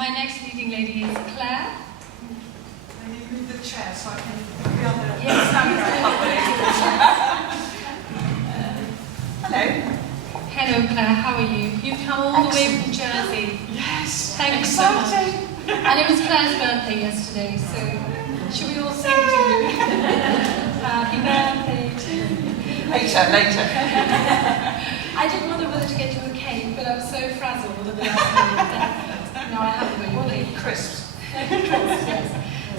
My next leading lady is Claire. Can you move the chair so I can be on the Yes. Hello. Hello Claire, how are you? You've come all the way from Jersey. Yes. Thank you so much. And it was Claire's birthday yesterday, so should we all sing to you? Happy birthday to you. Later. I didn't want her to get you a cake, but I was so frazzled at the last minute. No, I haven't got you a cake. Crisps. Crisps, yes.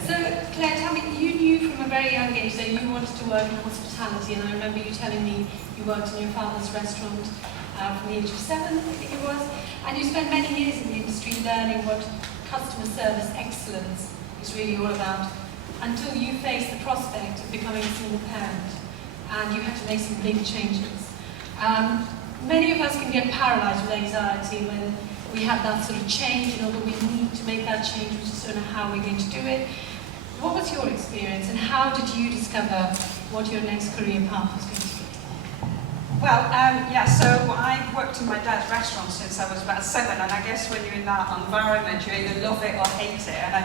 So, Claire, tell me, you knew from a very young age that you wanted to work in hospitality, and I remember you telling me you worked in your father's restaurant from the age of 7, I think it was, and you spent many years in the industry learning what customer service excellence is really all about, until you faced the prospect of becoming a single parent, and you had to make some big changes. Many of us can get paralyzed with anxiety when we have that sort of change, but we need to make that change, we just don't know how we're going to do it. What was your experience, and how did you discover what your next career path was going to be? Well, so I worked in my dad's restaurant since I was about 7, and I guess when you're in that environment, you either love it or hate it, and I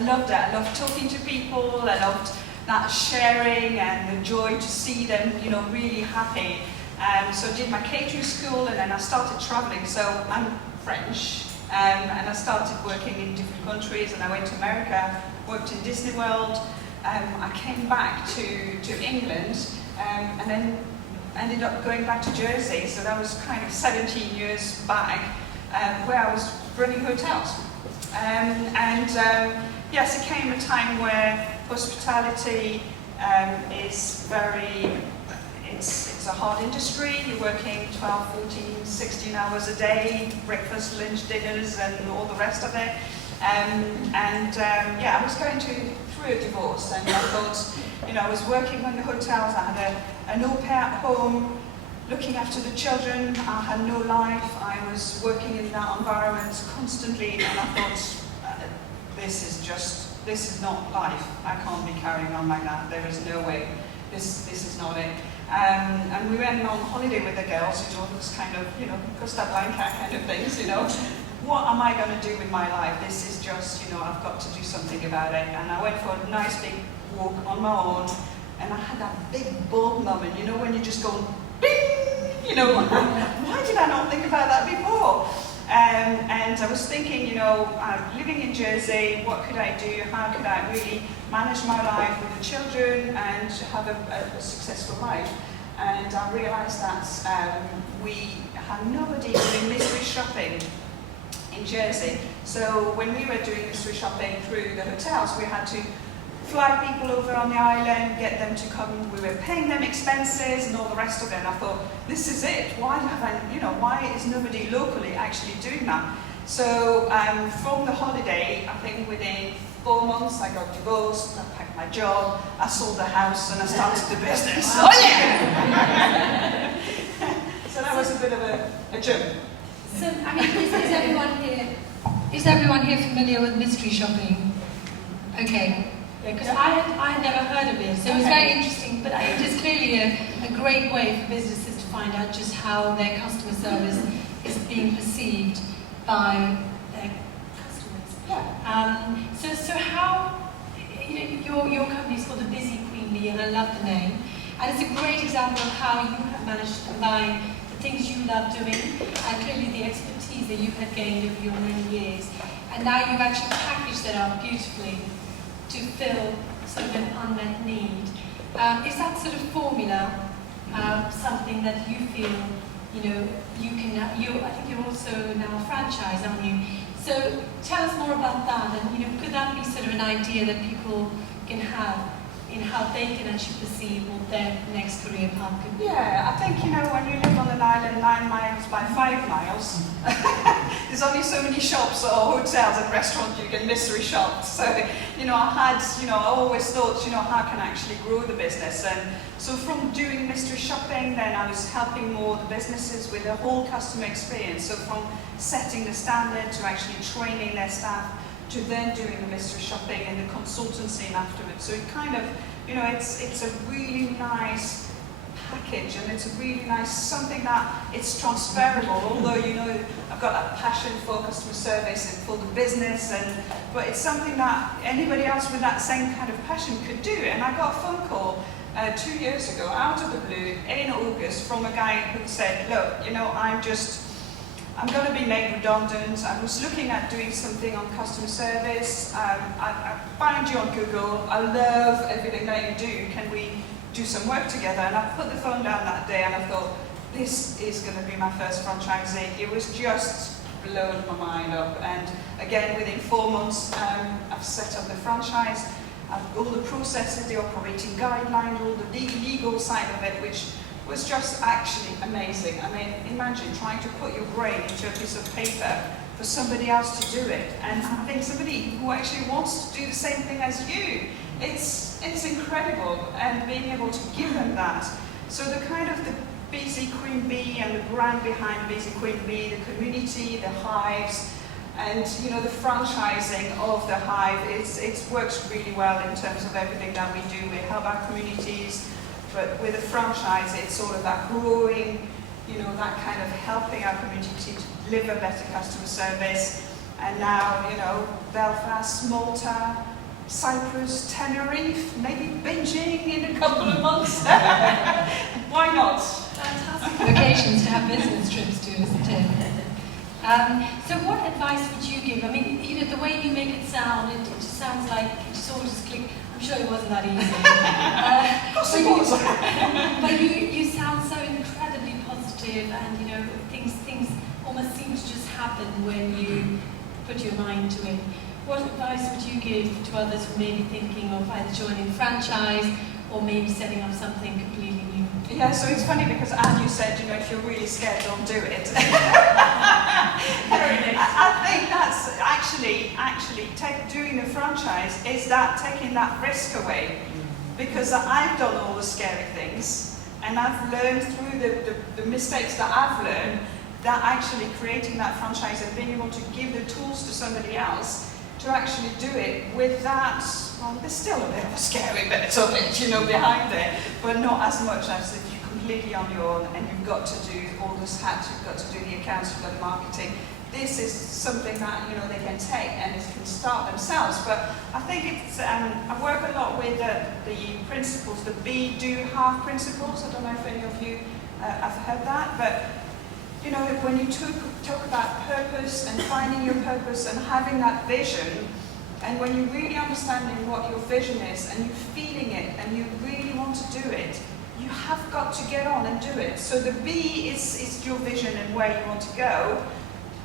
loved it. I loved talking to people, I loved that sharing and the joy to see them, really happy. So I did my catering school, and then I started traveling. So I'm French, and I started working in different countries, and I went to America, worked in Disney World. I came back to England, and then ended up going back to Jersey. So that was kind of 17 years back, where I was running hotels. Yes, it came a time where hospitality is it's a hard industry. You're working 12, 14, 16 hours a day, breakfast, lunch, dinners, and all the rest of it. I was going through a divorce, and I thought, I was working in the hotels. I had an au pair at home, looking after the children. I had no life. I was working in that environment constantly, and I thought, this is not life. I can't be carrying on like that. There is no way. This is not it. And we went on holiday with the girls, it was kind of, Costa Blanca kind of things, What am I going to do with my life? This is just, I've got to do something about it. And I went for a nice big walk on my own, and I had that big bulb moment, when you just go, bing, why did I not think about that before? And I was thinking, I'm living in Jersey, what could I do? How could I really manage my life with the children and have a successful life? And I realized that we had nobody doing mystery shopping in Jersey. So when we were doing mystery shopping through the hotels, we had to fly people over on the island, get them to come. We were paying them expenses and all the rest of it. And I thought, this is it. Why is nobody locally actually doing that? So from the holiday, I think within 4 months, I got divorced. I packed my job. I sold the house, and I started the business. Oh yeah! So that was a bit of a joke. So is everyone here familiar with mystery shopping? Okay. Because I had never heard of it, so it was very interesting, but it is clearly a great way for businesses to find out just how their customer service is being perceived by their customers. Yeah. So how, your company is called the Busy Queen Bee, and I love the name, and it's a great example of how you have managed to combine the things you love doing, and clearly the expertise that you have gained over your many years, and now you've actually packaged it up beautifully to fill sort of an unmet need. Is that sort of formula something that you feel, you can, I think you're also now a franchise, aren't you? So tell us more about that, and could that be sort of an idea that people can have in how they can actually perceive what their next career path could be? Yeah, I think, when you live on an island 9 miles by 5 miles, there's only so many shops or hotels and restaurants you can mystery shop. So, I always thought, how can I actually grow the business? And so from doing mystery shopping, then I was helping more the businesses with the whole customer experience. So from setting the standard to actually training their staff, to then doing the mystery shopping and the consultancy afterwards. So it kind of, it's a really nice package, and it's a really nice, something that it's transferable, although, I've I've got that passion for customer service and for the business, but it's something that anybody else with that same kind of passion could do. And I got a phone call 2 years ago, out of the blue, in August, from a guy who said, look, you know, I'm going to be made redundant. I was looking at doing something on customer service. I found you on Google. I love everything that you do. Can we do some work together? And I put the phone down that day and I thought, this is going to be my first franchising. It was just blown my mind up. And again, within 4 months, I've set up the franchise. All the processes, the operating guidelines, all the legal side of it, which was just actually amazing. I mean, imagine trying to put your brain into a piece of paper for somebody else to do it, and having somebody who actually wants to do the same thing as you. It's incredible, and being able to give them that. So the kind of the Busy Queen Bee and the brand behind Busy Queen Bee, the community, the hives, and you know the franchising of the hive, it works really well in terms of everything that we do. We help our communities. But with a franchise, it's sort of that growing, you know, that kind of helping our community to deliver better customer service. And now, you know, Belfast, Malta, Cyprus, Tenerife, maybe binging in a couple of months. Why not? Fantastic locations to have business trips to, isn't it? So what advice would you give? I mean, you know, the way you make it sound, it just sounds like it just all just clicked. I'm sure it wasn't that easy. Of course it was. But you sound so incredibly positive, and you know things almost seem to just happen when you put your mind to it. What advice would you give to others who may be thinking of either joining a franchise or maybe setting up something completely new? Yeah, so it's funny because Anne, you said, you know, if you're really scared, don't do it. I think that's actually doing a franchise is that taking that risk away, because I've done all the scary things, and I've learned through the mistakes that I've learned that actually creating that franchise and being able to give the tools to somebody else to actually do it with that, well, there's still a bit of a scary bit of it, you know, behind it, but not as much as if you're completely on your own and you've got to do all those hats, you've got to do the accounts, you've got the marketing. This is something that, you know, they can take and it can start themselves. But I think it's, I work a lot with the principles, the be, do, have principles. I don't know if any of you have heard that, but you know, when you talk about purpose and finding your purpose and having that vision, and when you're really understanding what your vision is and you're feeling it and you really want to do it, you have got to get on and do it. So the B is your vision and where you want to go,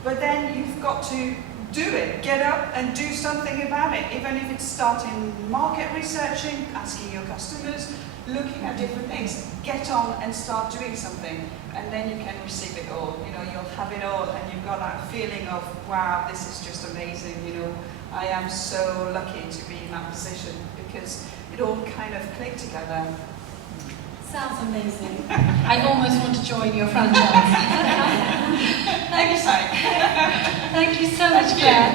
but then you've got to do it. Get up and do something about it, even if it's starting market researching, asking your customers, looking at different things. Get on and start doing something, and then you can receive it all. You know, you'll have it all, and you've got that feeling of, wow, this is just amazing. You know, I am so lucky to be in that position, because it all kind of clicked together. Sounds amazing. I almost want to join your franchise. Thank you, Si. Thank you so much, Claire.